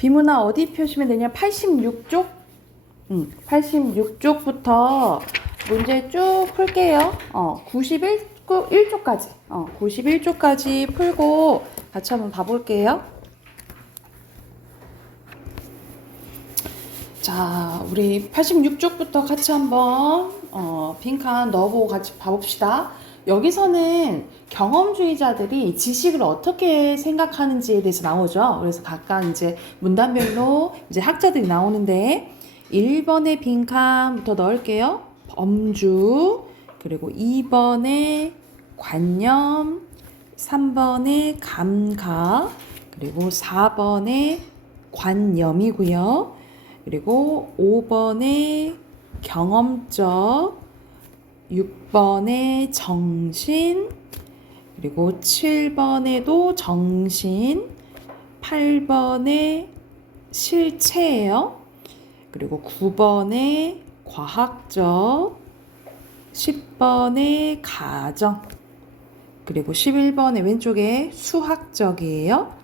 비문화 어디 펴시면 되냐? 86쪽? 86쪽부터 문제 쭉 풀게요. 91쪽까지. 91쪽까지 풀고 같이 한번 봐볼게요. 자, 우리 86쪽부터 같이 한번 빈칸 넣어보고 같이 봐봅시다. 여기서는 경험주의자들이 지식을 어떻게 생각하는지에 대해서 나오죠. 그래서 각각 이제 문단별로 이제 학자들이 나오는데 1번의 빈칸부터 넣을게요. 범주, 그리고 2번에 관념, 3번에 감각, 그리고 4번에 관념이고요. 그리고 5번에 경험적, 6번에 정신, 그리고 7번에도 정신, 8번에 실체예요. 그리고 9번에 과학적, 10번에 가정, 그리고 11번에 왼쪽에 수학적이에요.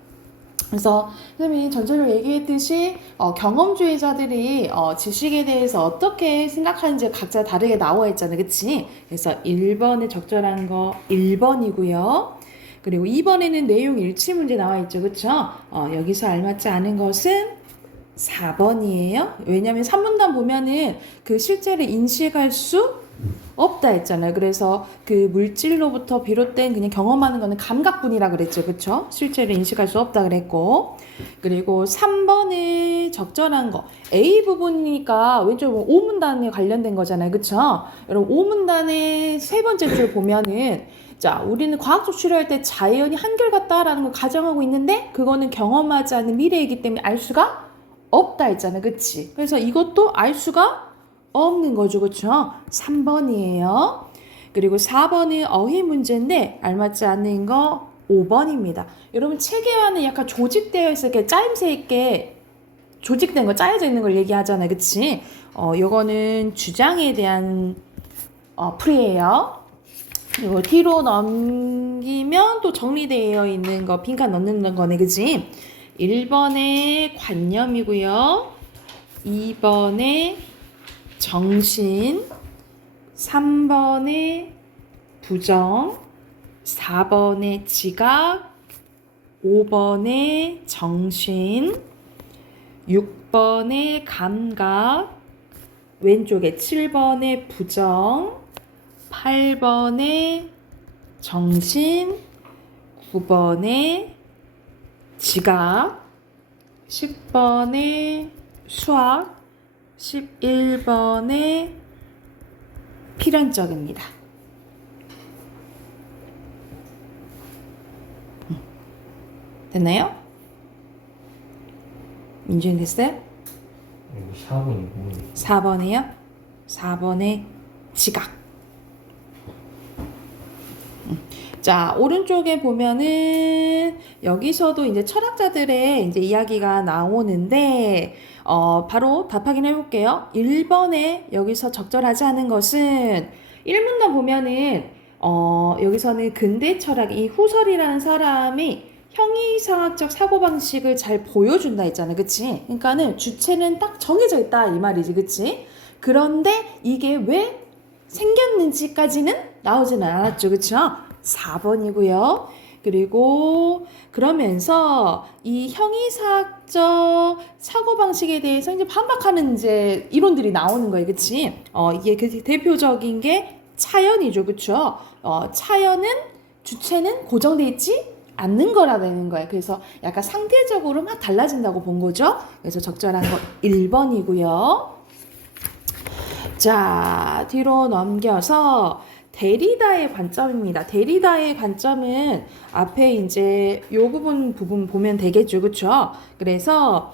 그래서 선생님이 전체적으로 얘기했듯이 경험주의자들이 지식에 대해서 어떻게 생각하는지 각자 다르게 나와 있잖아요. 그치? 그래서 1번에 적절한 거 1번이고요. 그리고 2번에는 내용 일치 문제 나와 있죠. 그쵸? 여기서 알맞지 않은 것은 4번이에요. 왜냐면 3문단 보면은 그 실제를 인식할 수 없다 했잖아요. 그래서 그 물질로부터 비롯된 그냥 경험하는 거는 감각뿐이라 그랬죠. 그쵸? 실제를 인식할 수 없다 그랬고. 그리고 3번은 적절한 거. A 부분이니까 왼쪽 5문단에 관련된 거잖아요. 그쵸? 여러분 5문단의 세 번째 줄 보면은 자, 우리는 과학적 추리할 때 자연이 한결같다라는 걸 가정하고 있는데 그거는 경험하지 않는 미래이기 때문에 알 수가 없다 했잖아요. 그치? 그래서 이것도 알 수가 없는 거죠. 그쵸? 3번이에요. 그리고 4번은 어휘 문제인데 알맞지 않는 거 5번입니다. 여러분 체계화는 약간 조직되어 있어 이렇게 짜임새 있게 조직된 거 짜여져 있는 걸 얘기하잖아요. 그치? 요거는 주장에 대한 풀이에요. 그리고 뒤로 넘기면 또 정리되어 있는 거 빈칸 넣는 거네. 그치? 1번에 관념이고요. 2번에 정신, 3번에 부정, 4번에 지각, 5번에 정신, 6번에 감각, 왼쪽에 7번에 부정, 8번에 정신, 9번에 지각, 10번에 수학, 11번에 필연적입니다. 됐나요? 민준이 됐어요? 4번이고 4번이요? 4번에 지각. 자, 오른쪽에 보면은 여기서도 이제 철학자들의 이제 이야기가 나오는데 바로 답 확인해 볼게요. 1번에 여기서 적절하지 않은 것은 1문단 보면은 여기서는 근대 철학 이 후설이라는 사람이 형이상학적 사고방식을 잘 보여준다 했잖아. 그치? 그러니까는 주체는 딱 정해져 있다 이 말이지. 그치? 그런데 이게 왜 생겼는지까지는 나오지는 않았죠. 그쵸? 4번이고요. 그리고 그러면서 이 형이사학적 사고방식에 대해서 이제 반박하는 이제 이론들이 나오는 거예요. 그치? 이게 그 대표적인 게 차연이죠. 그쵸? 차연은 주체는 고정돼 있지 않는 거라는 거예요. 그래서 약간 상대적으로 막 달라진다고 본 거죠. 그래서 적절한 거 1번이고요. 자, 뒤로 넘겨서 데리다의 관점입니다. 데리다의 관점은 앞에 이제 요 부분 보면 되겠죠. 그쵸? 그래서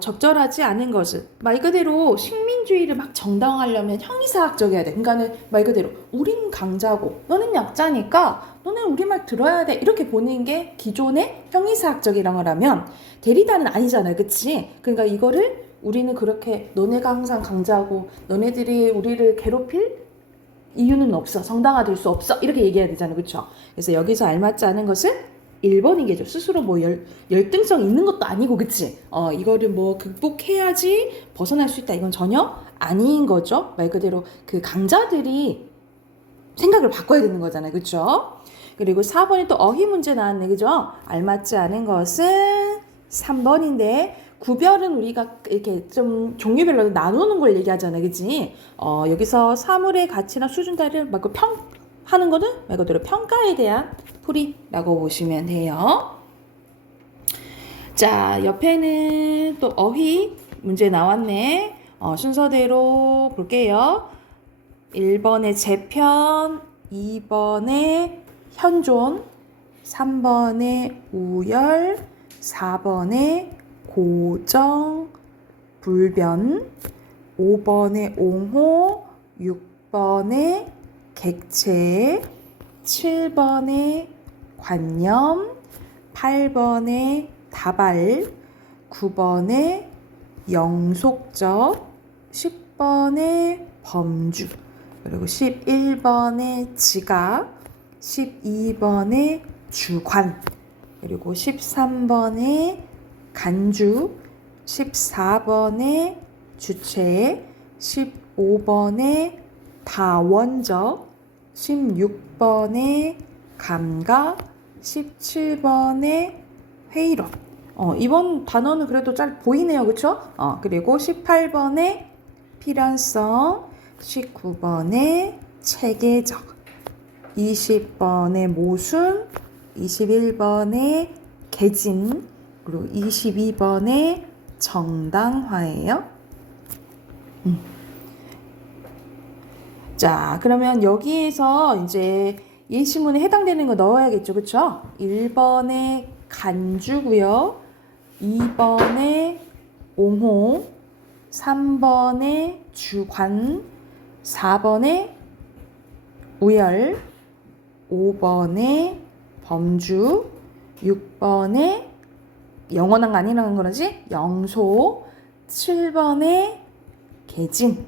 적절하지 않은 것은 말 그대로 식민주의를 막 정당화하려면 형이사학적이어야 돼. 그러니까는 말 그대로 우린 강자고 너는 약자니까 너는 우리 말 들어야 돼. 이렇게 보는 게 기존의 형이사학적이란 거라면 데리다는 아니잖아요. 그치? 그러니까 이거를 우리는 그렇게 너네가 항상 강자고 너네들이 우리를 괴롭힐 이유는 없어. 정당화될 수 없어. 이렇게 얘기해야 되잖아요. 그렇죠? 그래서 여기서 알맞지 않은 것은 1번이겠죠. 스스로 뭐 열등성 있는 것도 아니고, 그치? 이거를 뭐 극복해야지 벗어날 수 있다. 이건 전혀 아닌 거죠. 말 그대로 그 강자들이 생각을 바꿔야 되는 거잖아요. 그쵸? 그리고 4번이 또 어휘 문제 나왔네. 그죠? 알맞지 않은 것은 3번인데, 구별은 우리가 이렇게 좀 종류별로 나누는 걸 얘기하잖아요. 그치? 여기서 사물의 가치나 수준 따위를 말 하는 거는 말 그대로 평가에 대한 풀이라고 보시면 돼요. 자, 옆에는 또 어휘 문제 나왔네. 순서대로 볼게요. 1번에 재편, 2번에 현존, 3번에 우열, 4번에 고정, 불변, 5번에 옹호, 6번에 객체, 7번에 관념, 8번에 다발, 9번에 영속적, 10번에 범주, 그리고 11번에 지각, 12번에 주관, 그리고 13번에 간주, 14번에 주체, 15번에 다원적, 16번에 감각, 17번에 회의론. 이번 단어는 그래도 잘 보이네요. 그쵸? 그리고 18번에 필연성, 19번에 체계적, 20번에 모순, 21번에 개진, 그리고 22번에 정당화예요. 자, 그러면 여기에서 이제 예시문에 해당되는 거 넣어야겠죠. 그쵸? 1번에 간주고요. 2번에 옹호, 3번에 주관, 4번에 우열, 5번에 범주, 6번에 영원한 거 아니라는 거지? 영소, 7번에 개진,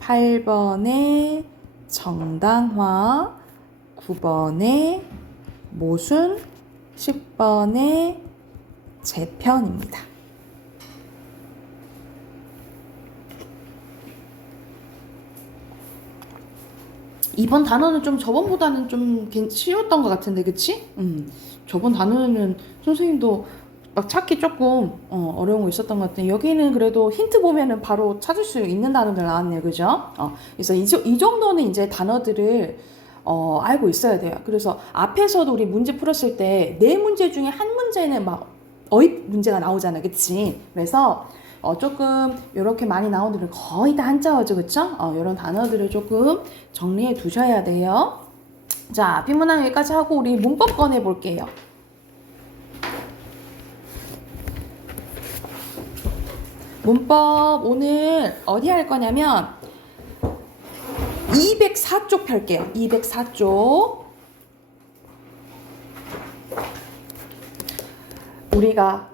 8번에 정당화, 9번에 모순, 10번에 재편입니다. 이번 단어는 좀 저번보다는 좀 쉬웠던 것 같은데, 그치? 저번 단어는 선생님도 막 찾기 조금 어려운 거 있었던 것 같은데, 여기는 그래도 힌트 보면은 바로 찾을 수 있는 단어들 나왔네요. 그죠? 그래서 이 정도는 이제 단어들을 알고 있어야 돼요. 그래서 앞에서도 우리 문제 풀었을 때 네 문제 중에 한 문제는 막 어휘 문제가 나오잖아요. 그치? 그래서 조금 이렇게 많이 나오는 들은 거의 다 한자어죠. 그쵸? 이런 단어들을 조금 정리해 두셔야 돼요. 자, 빈문항 여기까지 하고 우리 문법 꺼내 볼게요. 문법 오늘 어디 할 거냐면 204쪽 펼게요. 204쪽. 우리가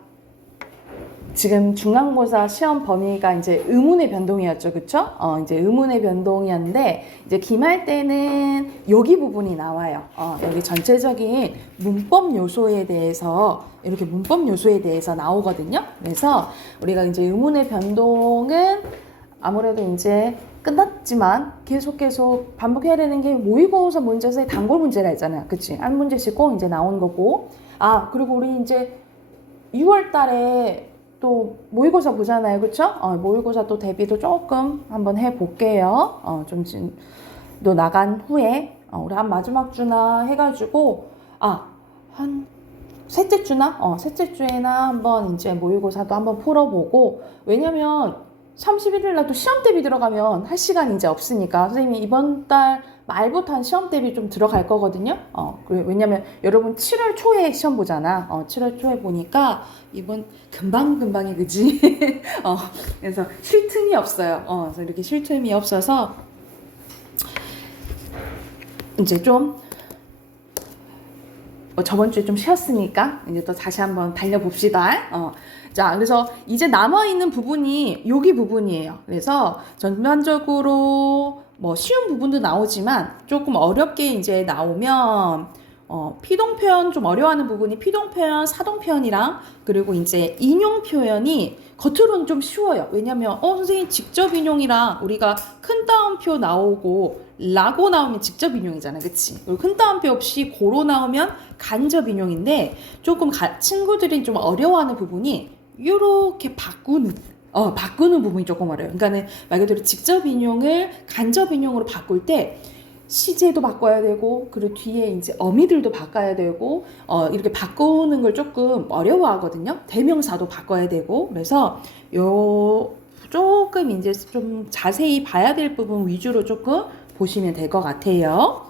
지금 중간고사 시험 범위가 이제 의문의 변동이었죠. 그쵸? 이제 의문의 변동이었는데, 이제 기말 때는 여기 부분이 나와요. 여기 전체적인 문법 요소에 대해서, 이렇게 문법 요소에 대해서 나오거든요. 그래서 우리가 이제 의문의 변동은 아무래도 이제 끝났지만 계속 반복해야 되는 게 모의고사 문제에서의 단골 문제라 했잖아요. 그치? 한 문제씩 꼭 이제 나오는 거고. 그리고 우리 이제 6월 달에 또 모의고사 보잖아요. 그쵸? 모의고사 또 대비도 조금 한번 해볼게요. 또 나간 후에, 우리 한 마지막 주나 해가지고, 한 셋째 주나? 셋째 주에나 한번 이제 모의고사도 한번 풀어보고, 왜냐면 31일 날 또 시험 대비 들어가면 할 시간이 이제 없으니까, 선생님이 이번 달 말부터 한 시험 대비 좀 들어갈 거거든요. 왜냐면 여러분 7월 초에 시험 보잖아. 7월 초에 보니까 이번 금방이 그지? 그래서 쉴 틈이 없어요. 그래서 이렇게 쉴 틈이 없어서 이제 좀 저번 주에 좀 쉬었으니까 이제 또 다시 한번 달려봅시다. 자, 그래서 이제 남아있는 부분이 여기 부분이에요. 그래서 전반적으로 뭐 쉬운 부분도 나오지만 조금 어렵게 이제 나오면 피동 표현 좀 어려워하는 부분이 피동 표현, 사동 표현이랑 그리고 이제 인용 표현이 겉으로는 좀 쉬워요. 왜냐면 선생님 직접 인용이랑 우리가 큰 따옴표 나오고 라고 나오면 직접 인용이잖아, 그치? 그리고 큰 따옴표 없이 고로 나오면 간접 인용인데 조금 친구들이 좀 어려워하는 부분이 이렇게 바꾸는 부분이 조금 어려워요. 그러니까는 말 그대로 직접 인용을 간접 인용으로 바꿀 때 시제도 바꿔야 되고 그리고 뒤에 이제 어미들도 바꿔야 되고 이렇게 바꾸는 걸 조금 어려워하거든요. 대명사도 바꿔야 되고 그래서 조금 이제 좀 자세히 봐야 될 부분 위주로 조금 보시면 될 것 같아요.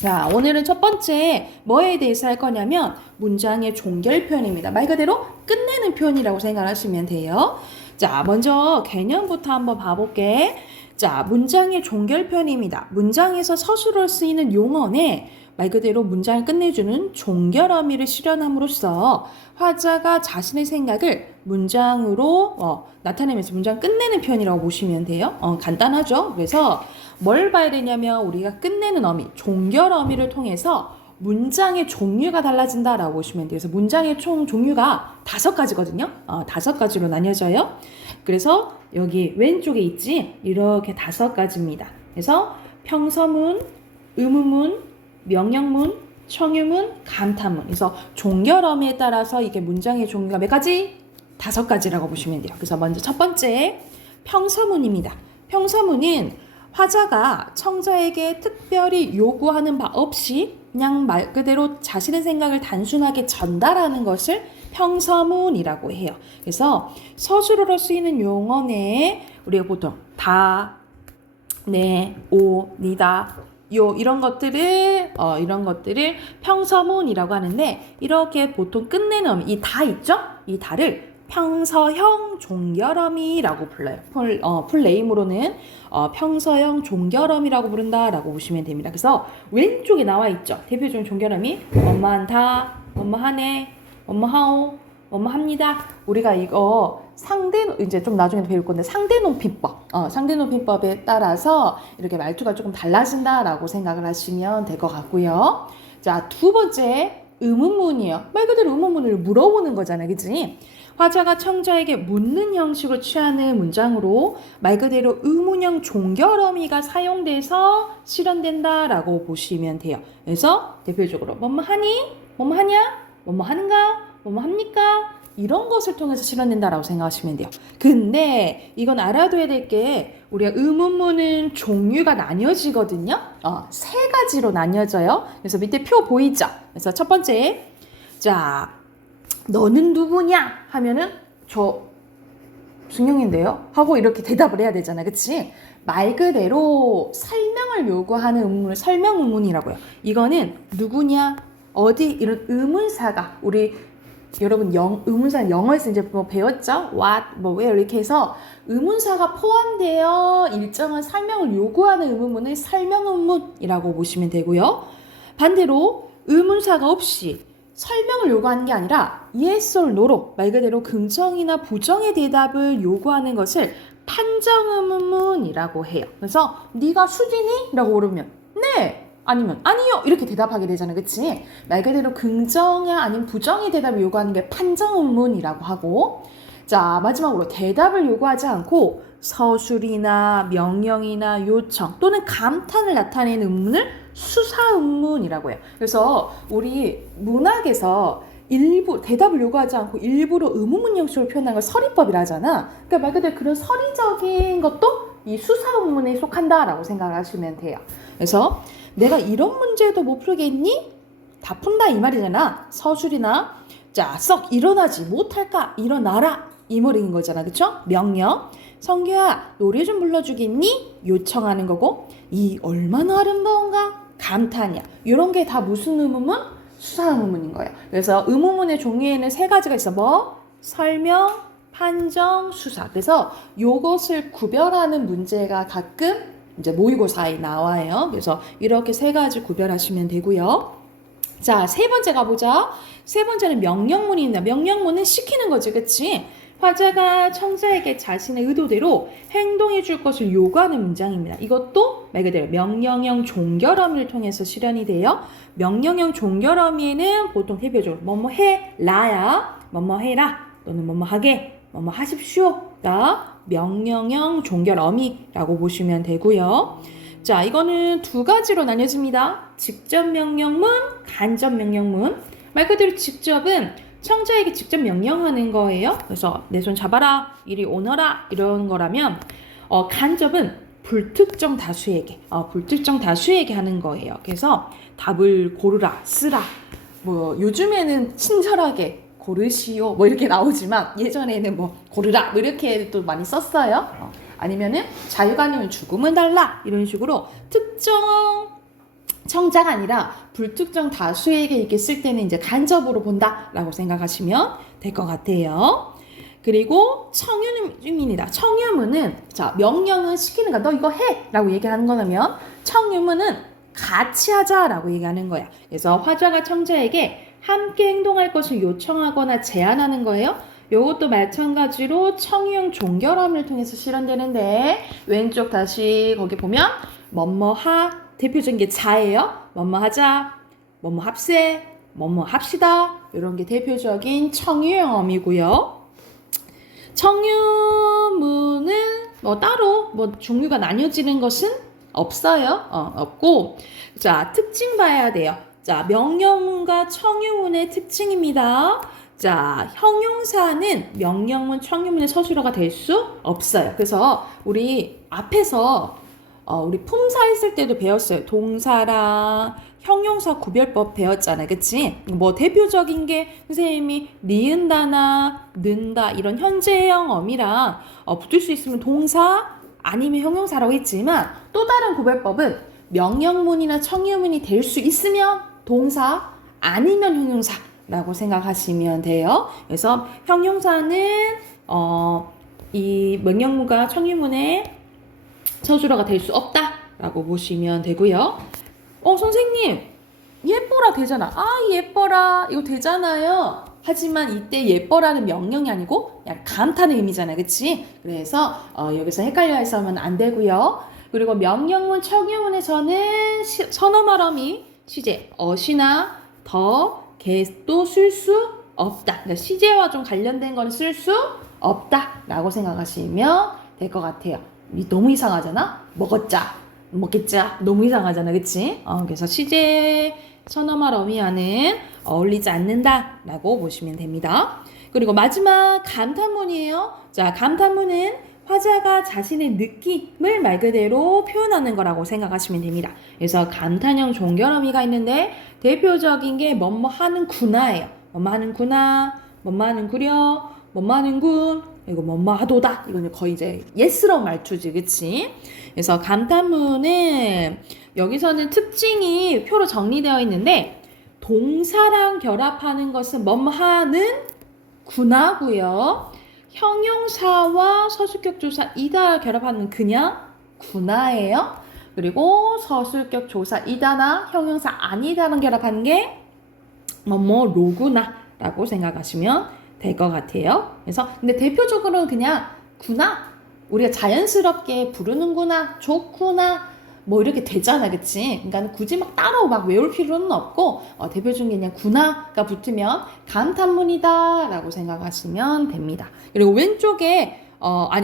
자, 오늘은 첫 번째 뭐에 대해서 할 거냐면 문장의 종결 표현입니다. 말 그대로 끝내는 표현이라고 생각하시면 돼요. 자, 먼저 개념부터 한번 봐볼게. 자, 문장의 종결 표현입니다. 문장에서 서술로 쓰이는 용언에 말 그대로 문장을 끝내주는 종결 어미를 실현함으로써 화자가 자신의 생각을 문장으로 나타내면서 문장 끝내는 표현이라고 보시면 돼요. 간단하죠? 그래서 뭘 봐야 되냐면 우리가 끝내는 어미, 종결 어미를 통해서 문장의 종류가 달라진다라고 보시면 돼요. 그래서 문장의 총 종류가 5가지거든요. 5가지로 나뉘어져요. 그래서 여기 왼쪽에 있지? 이렇게 5가지입니다. 그래서 평서문, 의문문, 명령문, 청유문, 감탄문. 그래서 종결어미에 따라서 이게 문장의 종류가 몇 가지? 5가지라고 보시면 돼요. 그래서 먼저 첫 번째 평서문입니다. 평서문은 화자가 청자에게 특별히 요구하는 바 없이 그냥 말 그대로 자신의 생각을 단순하게 전달하는 것을 평서문이라고 해요. 그래서 서술어로 쓰이는 용언에 우리가 보통 다, 네, 오, 니다, 요 이런 것들을 평서문이라고 하는데 이렇게 보통 끝내는 이 다 있죠? 이 다를 평서형 종결어미라고 불러요. 풀네임으로는 평서형 종결어미라고 부른다라고 보시면 됩니다. 그래서 왼쪽에 나와 있죠. 대표적인 종결어미 뭐뭐한다, 뭐뭐하네, 뭐뭐하오, 뭐뭐합니다. 우리가 이거 이제 좀 나중에 배울 건데 상대논평법, 상대논평법에 따라서 이렇게 말투가 조금 달라진다라고 생각을 하시면 될 것 같고요. 자, 두 번째 의문문이에요. 말 그대로 의문문을 물어보는 거잖아요, 그치? 화자가 청자에게 묻는 형식을 취하는 문장으로 말 그대로 의문형 종결어미가 사용돼서 실현된다라고 보시면 돼요. 그래서 대표적으로 뭐뭐하니? 뭐뭐하냐? 뭐뭐하는가? 뭐뭐합니까? 이런 것을 통해서 실현된다라고 생각하시면 돼요. 근데 이건 알아둬야 될 게 우리가 의문문은 종류가 나뉘어지거든요. 3가지로 나뉘어져요. 그래서 밑에 표 보이죠? 그래서 첫 번째, 자, 너는 누구냐? 하면은 저 승용인데요? 하고 이렇게 대답을 해야 되잖아, 그치? 말 그대로 설명을 요구하는 의문을 설명 의문이라고 해요. 이거는 누구냐? 어디? 이런 의문사가 우리 여러분 의문사는 영어에서 이제 뭐 배웠죠? what, 뭐 where 이렇게 해서 의문사가 포함되어 일정한 설명을 요구하는 의문문을 설명 의문이라고 보시면 되고요. 반대로 의문사가 없이 설명을 요구하는 게 아니라 yes or no로 말 그대로 긍정이나 부정의 대답을 요구하는 것을 판정 의문문이라고 해요. 그래서 네가 수진이? 라고 물으면 네! 아니면 아니요 이렇게 대답하게 되잖아요, 그치? 말 그대로 긍정이 아닌 부정의 대답을 요구하는 게 판정 의문이라고 하고, 자 마지막으로 대답을 요구하지 않고 서술이나 명령이나 요청 또는 감탄을 나타내는 의문을 수사 의문이라고 해요. 그래서 우리 문학에서 일부 대답을 요구하지 않고 일부러 의문문 형식으로 표현하는 걸 서리법이라 하잖아. 그러니까 말 그대로 그런 서리적인 것도 이 수사 의문에 속한다라고 생각을 하시면 돼요. 그래서 내가 이런 문제도 못 풀겠니? 다 푼다 이 말이잖아. 서술이나 자 썩 일어나지 못할까? 일어나라 이 말인 거잖아, 그쵸? 명령 성규야 노래 좀 불러주겠니? 요청하는 거고 이 얼마나 아름다운가? 감탄이야. 이런 게 다 무슨 의문문? 수사 의문문인 거예요. 그래서 의문문의 종류에는 3가지가 있어. 뭐? 설명, 판정, 수사. 그래서 요것을 구별하는 문제가 가끔 이제 모의고사에 나와요. 그래서 이렇게 3가지 구별하시면 되고요. 자, 3번째 가보자. 3번째는 명령문입니다. 명령문은 시키는 거지, 그치? 화자가 청자에게 자신의 의도대로 행동해 줄 것을 요구하는 문장입니다. 이것도 말 그대로 명령형 종결어미를 통해서 실현이 돼요. 명령형 종결어미에는 보통 대표적으로 뭐뭐 해라야, 뭐뭐 해라, 또는 뭐뭐 하게, 뭐뭐 하십시오가 명령형 종결어미라고 보시면 되고요. 자, 이거는 두 가지로 나뉘어집니다. 직접 명령문, 간접 명령문. 말 그대로 직접은 청자에게 직접 명령하는 거예요. 그래서 내 손 잡아라, 이리 오너라 이런 거라면 간접은 불특정 다수에게 하는 거예요. 그래서 답을 고르라, 쓰라. 뭐 요즘에는 친절하게 고르시오 뭐 이렇게 나오지만 예전에는 뭐 고르라 뭐 이렇게 또 많이 썼어요. 아니면은 자유가 아니면 죽음을 달라 이런 식으로 특정 청자가 아니라 불특정 다수에게 이렇게 쓸 때는 이제 간접으로 본다라고 생각하시면 될 것 같아요. 그리고 청유문입니다. 청유문은 자 명령은 시키는 거야. 너 이거 해라고 얘기하는 거라면 청유문은 같이 하자라고 얘기하는 거야. 그래서 화자가 청자에게 함께 행동할 것을 요청하거나 제안하는 거예요. 요것도 마찬가지로 청유형 종결어미를 통해서 실현되는데 왼쪽 다시 거기 보면 뭐뭐하 대표적인 게 자예요. 뭐뭐 하자, 뭐뭐 합세, 뭐뭐 합시다 이런 게 대표적인 청유형 어미고요. 청유문은 뭐 따로 뭐 종류가 나뉘어지는 것은 없어요. 없고 자 특징 봐야 돼요. 자 명령문과 청유문의 특징입니다. 자, 형용사는 명령문, 청유문의 서술어가 될 수 없어요. 그래서 우리 앞에서 우리 품사 했을 때도 배웠어요. 동사랑 형용사 구별법 배웠잖아요. 그치? 뭐 대표적인 게 선생님이 니은다나 는다 이런 현재형 어미랑 붙을 수 있으면 동사 아니면 형용사라고 했지만 또 다른 구별법은 명령문이나 청유문이 될 수 있으면 동사 아니면 형용사 라고 생각하시면 돼요. 그래서 형용사는 이 명령문과 청유문의 서술어가 될 수 없다 라고 보시면 되고요. 선생님 예뻐라 되잖아. 예뻐라 이거 되잖아요. 하지만 이때 예뻐라는 명령이 아니고 그냥 감탄의 의미잖아. 그치? 그래서 여기서 헷갈려 해서는 안 되고요. 그리고 명령문, 청유문에서는 선어말어미, 시제, 어시나 더 개도 쓸 수 없다. 그러니까 시제와 좀 관련된 건 쓸 수 없다라고 생각하시면 될 것 같아요. 너무 이상하잖아? 먹겠자. 너무 이상하잖아. 그치? 그래서 시제, 선어말 어미와는 어울리지 않는다라고 보시면 됩니다. 그리고 마지막 감탄문이에요. 자, 감탄문은 화자가 자신의 느낌을 말 그대로 표현하는 거라고 생각하시면 됩니다. 그래서 감탄형 종결어미가 있는데 대표적인 게 뭐뭐 하는구나예요. 뭐뭐 하는구나, 뭐뭐 하는구려, 뭐뭐 하는군, 그리고 뭐뭐 하도다. 이거는 거의 이제 예스러운 말투지, 그치? 그래서 감탄문은 여기서는 특징이 표로 정리되어 있는데 동사랑 결합하는 것은 뭐뭐 하는 구나고요. 형용사와 서술격 조사 이다 결합하는 그냥 구나예요. 그리고 서술격 조사 이다나 형용사 아니다랑 결합하는 게 로구나라고 생각하시면 될 것 같아요. 그래서 근데 대표적으로는 그냥 구나 우리가 자연스럽게 부르는구나 좋구나 뭐 이렇게 되잖아, 그치? 그러니까 굳이 막 따로 막 외울 필요는 없고 대표적인 게 그냥 구나가 붙으면 감탄문이다 라고 생각하시면 됩니다. 그리고 왼쪽에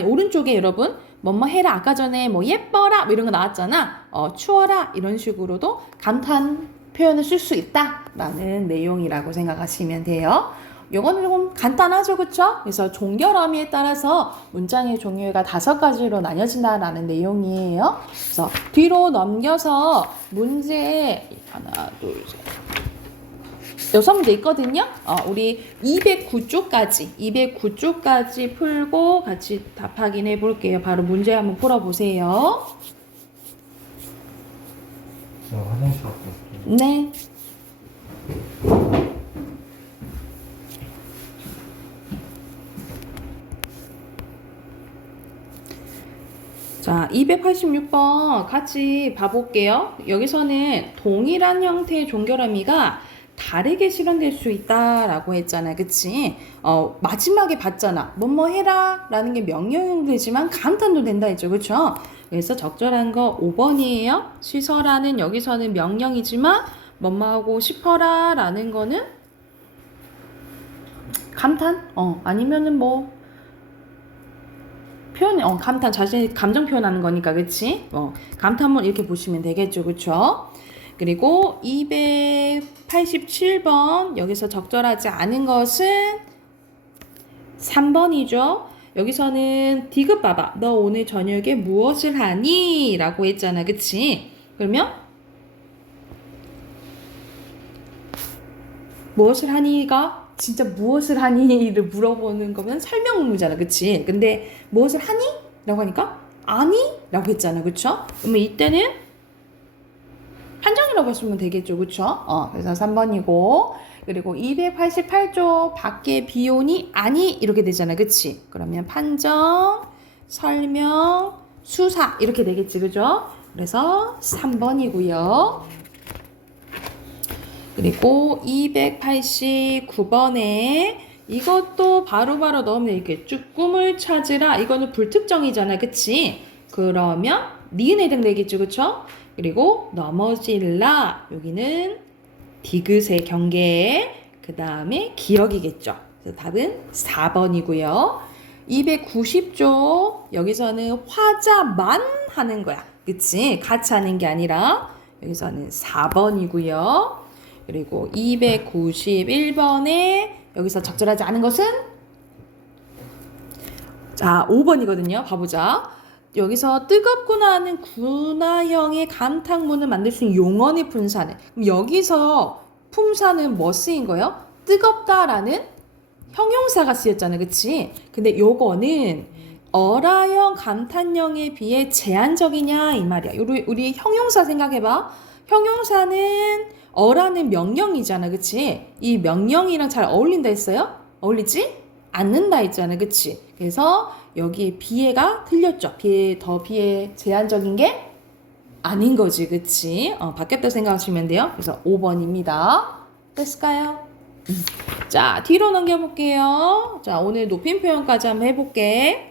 오른쪽에 여러분 뭐뭐 해라 아까 전에 뭐 예뻐라 뭐 이런 거 나왔잖아. 추워라 이런 식으로도 감탄 표현을 쓸 수 있다 라는 내용이라고 생각하시면 돼요. 요거는 조금 간단하죠, 그쵸? 그래서 종결어미에 따라서 문장의 종류가 5가지로 나뉘어진다라는 내용이에요. 그래서 뒤로 넘겨서 문제 하나, 둘, 셋. 6문제 있거든요. 우리 209쪽까지 풀고 같이 답 확인해 볼게요. 바로 문제 한번 풀어보세요. 화장실 갔다 올게요. 네. 자, 286번 같이 봐볼게요. 여기서는 동일한 형태의 종결어미가 다르게 실현될 수 있다라고 했잖아. 그치? 마지막에 봤잖아. 뭐뭐 해라 라는 게 명령형도 되지만 감탄도 된다 했죠. 그쵸? 그래서 적절한 거 5번이에요. 시설하는 여기서는 명령이지만 뭐뭐 하고 싶어라 라는 거는 감탄? 아니면은 뭐 표현, 감탄, 자신의 감정 표현하는 거니까, 그치? 감탄문 이렇게 보시면 되겠죠, 그쵸? 그리고 287번, 여기서 적절하지 않은 것은 3번이죠. 여기서는 디귿 봐봐. 너 오늘 저녁에 무엇을 하니? 라고 했잖아, 그치? 그러면 무엇을 하니가 진짜 무엇을 하니를 물어보는 거면 설명문이잖아, 그치? 근데 무엇을 하니? 라고 하니까 아니? 라고 했잖아, 그쵸? 그러면 이때는 판정이라고 했으면 되겠죠, 그쵸? 그래서 3번이고, 그리고 288조 밖에 비오니 아니? 이렇게 되잖아, 그치? 그러면 판정, 설명, 수사 이렇게 되겠지, 그죠? 그래서 3번이고요. 그리고 289번에 이것도 바로바로 넣으면 이렇게 쭉 꿈을 찾으라. 이거는 불특정이잖아, 그치? 그러면 니은에 해당되겠죠, 그쵸? 그리고 넘어질라. 여기는 디귿의 경계. 그 다음에 기억이겠죠. 그래서 답은 4번이고요. 290조 여기서는 화자만 하는 거야, 그치? 같이 하는 게 아니라 여기서는 4번이고요. 그리고 291번에 여기서 적절하지 않은 것은 자 5번이거든요. 봐보자. 여기서 뜨겁구나 하는 군화형의 감탄문을 만들 수 있는 용언의 품사는 그럼 여기서 품사는 뭐 쓰인 거예요? 뜨겁다라는 형용사가 쓰였잖아요. 그치? 근데 요거는 어라형 감탄형에 비해 제한적이냐 이 말이야. 우리 형용사 생각해봐. 형용사는 어라는 명령이잖아, 그치? 이 명령이랑 잘 어울린다 했어요? 어울리지? 않는다 했잖아, 그치? 그래서 여기에 비해가 틀렸죠. 비해 제한적인 게 아닌 거지, 그치? 바뀌었다 생각하시면 돼요. 그래서 5번입니다. 됐을까요? 자, 뒤로 넘겨볼게요. 자, 오늘 높임 표현까지 한번 해볼게.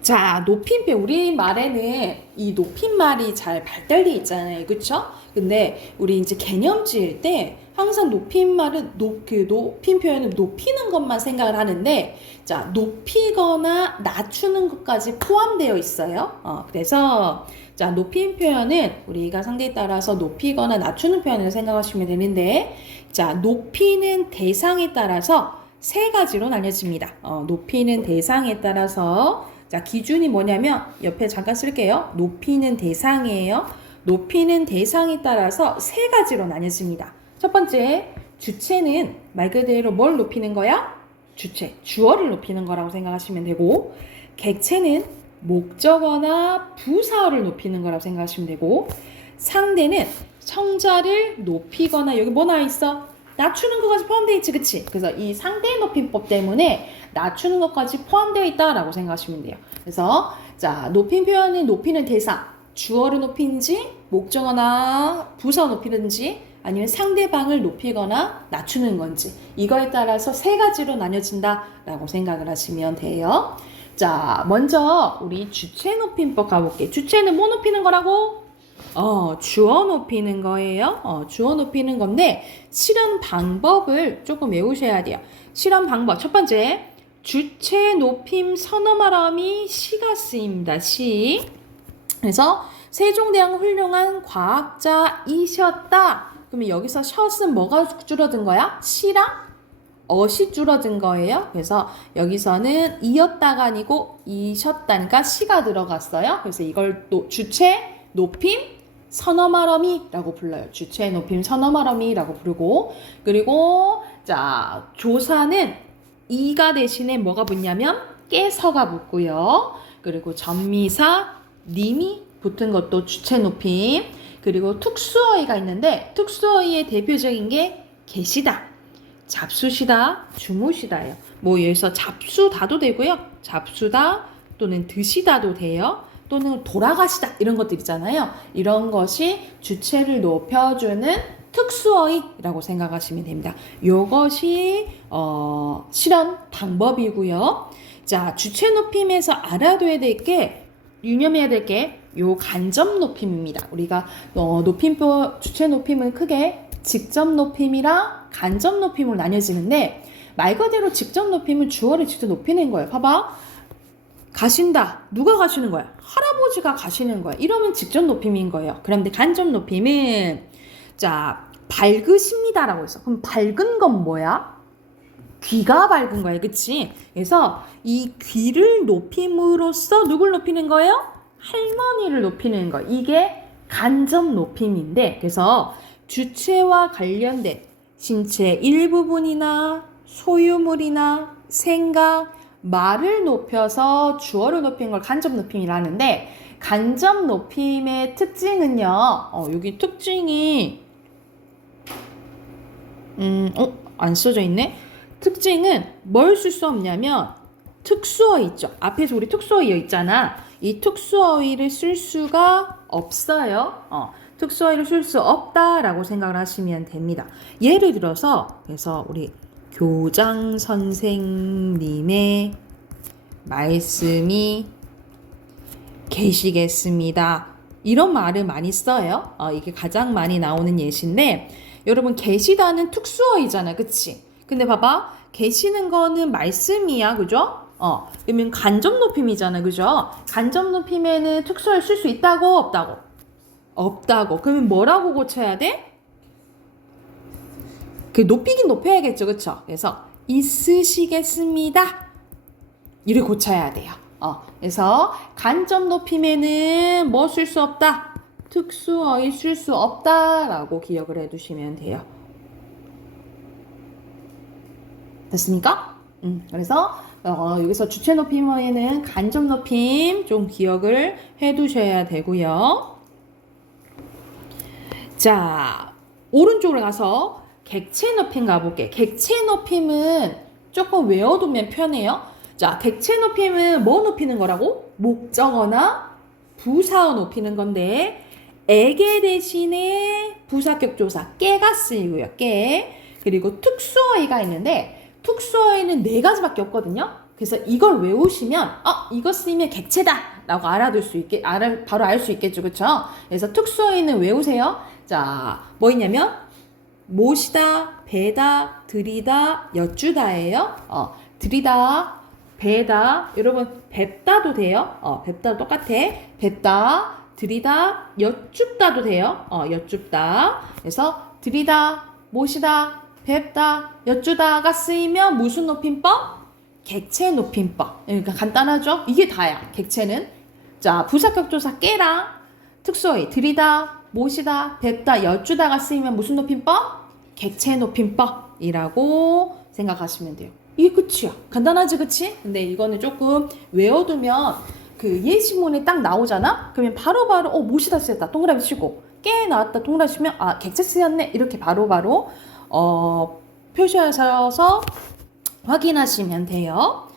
자, 높임표 우리 말에는 이 높임말이 잘 발달돼 있잖아요, 그쵸? 근데 우리 이제 개념 지을 때 항상 높임말은 높임 표현은 높이는 것만 생각을 하는데 자, 높이거나 낮추는 것까지 포함되어 있어요. 그래서 자, 높임 표현은 우리가 상대에 따라서 높이거나 낮추는 표현을 생각하시면 되는데 자, 높이는 대상에 따라서 세 가지로 나뉘어집니다. 높이는 대상에 따라서 자, 기준이 뭐냐면 옆에 잠깐 쓸게요. 높이는 대상이에요. 높이는 대상에 따라서 세 가지로 나뉘어집니다. 첫 번째, 주체는 말 그대로 뭘 높이는 거야? 주체, 주어를 높이는 거라고 생각하시면 되고 객체는 목적어나 부사어를 높이는 거라고 생각하시면 되고 상대는 성자를 높이거나 여기 뭐 나와 있어? 낮추는 것까지 포함되어 있지, 그치? 그래서 이 상대 높임법 때문에 낮추는 것까지 포함되어 있다라고 생각하시면 돼요. 그래서 자, 높임 표현은 높이는 대상, 주어를 높이는지, 목적어나 부사 높이는지, 아니면 상대방을 높이거나 낮추는 건지 이거에 따라서 세 가지로 나뉘어진다라고 생각을 하시면 돼요. 자, 먼저 우리 주체 높임법 가볼게. 주체는 뭐 높이는 거라고? 주어 높이는 거예요. 주어 높이는 건데 실현 방법을 조금 외우셔야 돼요. 실현 방법 첫 번째, 주체 높임 선어 말함이 시가 쓰입니다. 시. 그래서 세종대왕 훌륭한 과학자이셨다. 그러면 여기서 셔은 뭐가 줄어든 거야? 시랑 어시 줄어든 거예요. 그래서 여기서는 이었다가 아니고 이셨다니까 시가 들어갔어요. 그래서 이걸 주체 높임 선어 말함이라고 불러요. 주체 높임 선어 말함이라고 부르고 그리고 자 조사는 이가 대신에 뭐가 붙냐면 깨서가 붙고요. 그리고 전미사 님이 붙은 것도 주체 높임. 그리고 특수어휘가 있는데 특수어휘의 대표적인 게 계시다, 잡수시다, 주무시다예요. 뭐 여기서 잡수다도 되고요. 잡수다 또는 드시다도 돼요. 또는 돌아가시다 이런 것들 있잖아요. 이런 것이 주체를 높여주는 특수어휘라고 생각하시면 됩니다. 요것이 실현 방법이고요. 자, 주체 높임에서 알아둬야 될 게, 유념해야 될 게 요 간접 높임입니다. 우리가 높임표 주체 높임은 크게 직접 높임이랑 간접 높임으로 나뉘어지는데, 말 그대로 직접 높임은 주어를 직접 높이는 거예요. 봐봐. 가신다. 누가 가시는 거야? 할아버지가 가시는 거야. 이러면 직접 높임인 거예요. 그런데 간접 높임은, 자, 밝으십니다라고 했어. 그럼 밝은 건 뭐야? 귀가 밝은 거예요. 그치? 그래서 이 귀를 높임으로써 누굴 높이는 거예요? 할머니를 높이는 거. 이게 간접 높임인데, 그래서 주체와 관련된 신체 일부분이나 소유물이나 생각, 말을 높여서 주어를 높인 걸 간접 높임이라는데, 간접 높임의 특징은요, 여기 특징이, 안 써져 있네? 특징은 뭘 쓸 수 없냐면, 특수어휘 있죠. 앞에서 우리 특수어휘 있잖아. 이 특수어휘를 쓸 수가 없어요. 특수어휘를 쓸 수 없다라고 생각을 하시면 됩니다. 예를 들어서, 그래서 우리 교장 선생님의 말씀이 계시겠습니다. 이런 말을 많이 써요. 이게 가장 많이 나오는 예시인데, 여러분 계시다는 특수어휘잖아, 그치? 근데 봐봐, 계시는 거는 말씀이야, 그죠? 그러면 간접 높임이잖아, 그죠? 간접 높임에는 특수어휘 쓸 수 있다고, 없다고? 없다고. 그러면 뭐라고 고쳐야 돼? 그 높이긴 높여야겠죠, 그쵸? 그래서 있으시겠습니다. 이를 고쳐야 돼요. 그래서 간접 높임에는 뭐 쓸 수 없다? 특수어휘 쓸 수 없다라고 기억을 해두시면 돼요. 됐습니까? 그래서 여기서 주체 높임에는 간접 높임 좀 기억을 해두셔야 되고요. 자, 오른쪽으로 가서 객체 높임 가볼게. 객체 높임은 조금 외워두면 편해요. 자, 객체 높임은 뭐 높이는 거라고? 목적어나 부사어 높이는 건데, 애게 대신에 부사격 조사 깨가 쓰이고요. 깨. 그리고 특수어휘가 있는데, 특수어휘는 4가지밖에 없거든요. 그래서 이걸 외우시면 이거 쓰이면 객체다 라고 알아둘 수 있게, 바로 알 수 있겠죠, 그쵸? 그래서 특수어휘는 외우세요. 자, 뭐 있냐면 모시다, 배다, 드리다, 여쭈다예요. 드리다, 배다, 여러분 뵙다도 돼요. 뵙다 똑같아. 뵙다, 드리다, 여쭙다도 돼요. 여쭙다. 그래서 드리다, 모시다, 뵙다, 여쭈다가 쓰이면 무슨 높임법? 객체 높임법. 그러니까 간단하죠? 이게 다야, 객체는. 자, 부사격 조사 깨랑 특수어휘 드리다, 모시다, 뵙다, 여쭈다가 쓰이면 무슨 높임법? 객체 높임법이라고 생각하시면 돼요. 이게 끝이야. 간단하지, 그치? 근데 이거는 조금 외워두면 그 예시문에 딱 나오잖아? 그러면 바로바로 모시다 쓰였다 동그라미 치고, 깨 나왔다 동그라미 치면 객체 쓰였네 이렇게 바로바로 표시하셔서 확인하시면 돼요.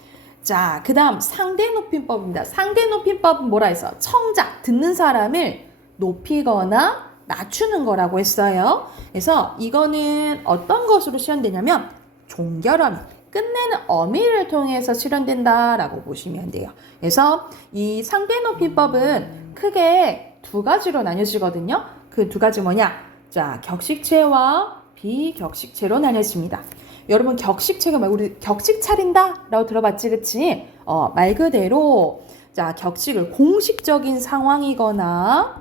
자, 그 다음 상대 높임법입니다. 상대 높임법은 뭐라 해서 청작, 듣는 사람을 높이거나 낮추는 거라고 했어요. 그래서 이거는 어떤 것으로 실현되냐면 종결어미, 끝내는 어미를 통해서 실현된다라고 보시면 돼요. 그래서 이 상대 높임법은 크게 2가지로 나뉘어지거든요. 그 2가지 뭐냐? 자, 격식체와 비격식체로 나뉘어집니다. 여러분 격식체가 막 우리 격식 차린다 라고 들어봤지, 그치? 말 그대로 자, 격식을 공식적인 상황이거나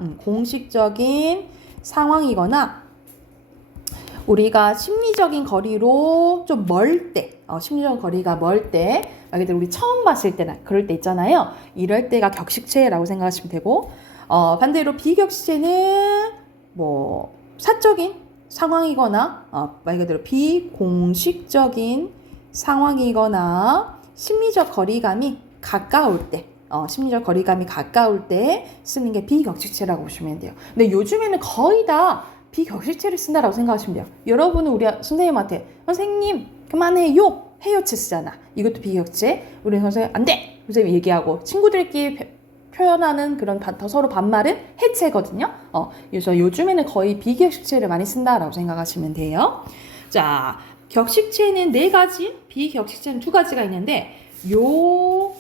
우리가 심리적인 거리로 좀 멀 때, 심리적인 거리가 멀 때, 말 그대로 우리 처음 봤을 때나 그럴 때 있잖아요. 이럴 때가 격식체라고 생각하시면 되고, 반대로 비격식체는 뭐 사적인 상황이거나 말 그대로 비공식적인 상황이거나 심리적 거리감이 가까울 때, 쓰는 게 비격식체라고 보시면 돼요. 근데 요즘에는 거의 다 비격식체를 쓴다라고 생각하시면 돼요. 여러분은 우리 선생님한테 선생님 그만해요 해요체 쓰잖아. 이것도 비격식체. 우리 선생님 안 돼! 선생님 얘기하고 친구들끼리 표현하는 그런 서로 반말은 해체거든요. 그래서 요즘에는 거의 비격식체를 많이 쓴다라고 생각하시면 돼요. 자, 격식체는 4가지, 비격식체는 2가지가 있는데 요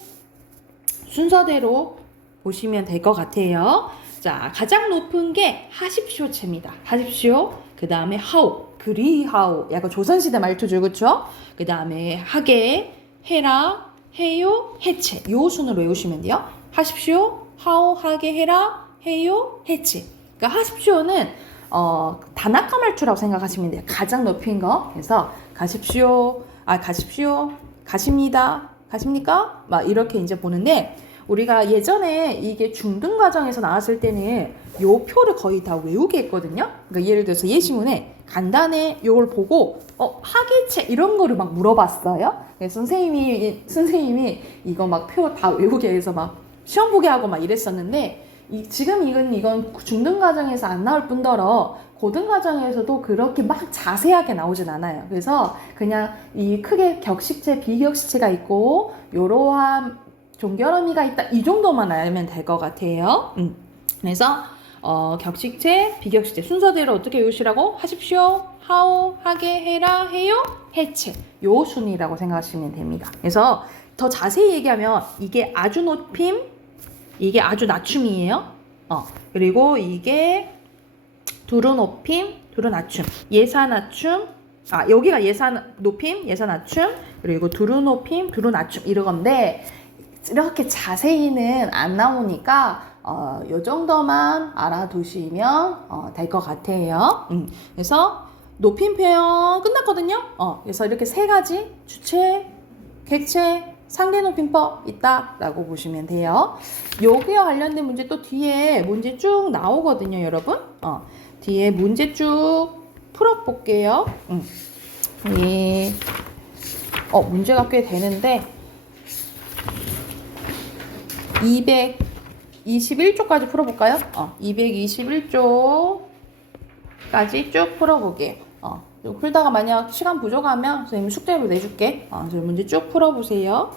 순서대로 보시면 될 것 같아요. 자, 가장 높은 게 하십시오체입니다. 하십시오. 그 다음에 하오, 그리하오. 약간 조선시대 말투죠, 그쵸? 그 다음에 하게, 해라, 해요, 해체. 요 순으로 외우시면 돼요. 하십시오, 하오, 하게, 해라, 해요, 해체. 그러니까 하십시오는 단아까 말투라고 생각하시면 돼요. 가장 높인 거. 그래서 가십시오, 가십니다, 가십니까? 막 이렇게 이제 보는데 우리가 예전에 이게 중등 과정에서 나왔을 때는 요 표를 거의 다 외우게 했거든요. 그러니까 예를 들어서 예시문에 간단해 요걸 보고 하계체 이런 거를 막 물어봤어요. 그래서 선생님이 이거 막 표 다 외우게 해서 막 시험 보게 하고 막 이랬었는데 지금 이건 중등 과정에서 안 나올 뿐더러 고등 과정에서도 그렇게 막 자세하게 나오진 않아요. 그래서 그냥 이 크게 격식체, 비격식체가 있고 요러한 종결어미가 있다 이 정도만 알면 될 것 같아요. 그래서 격식체, 비격식체 순서대로 어떻게 외우시라고? 하십시오, 하오, 하게, 해라, 해요, 해체 요 순이라고 생각하시면 됩니다. 그래서 더 자세히 얘기하면 이게 아주 높임, 이게 아주 낮춤이에요. 그리고 이게 두루 높임, 두루 낮춤, 예사 낮춤, 여기가 예사 높임, 예사 낮춤, 그리고 두루 높임, 두루 낮춤 이러건데 이렇게 자세히는 안 나오니까 요 정도만 알아두시면 될 것 같아요. 그래서 높임 표현 끝났거든요. 그래서 이렇게 3가지 주체, 객체, 상대 높임법 있다라고 보시면 돼요. 여기와 관련된 문제 또 뒤에 문제 쭉 나오거든요, 여러분. 뒤에 문제 쭉 풀어볼게요. 예. 문제가 꽤 되는데 221쪽까지 풀어볼까요? 221쪽까지 쭉 풀어보게요. 풀다가 만약 시간 부족하면 선생님이 숙제로 내줄게. 문제 쭉 풀어보세요.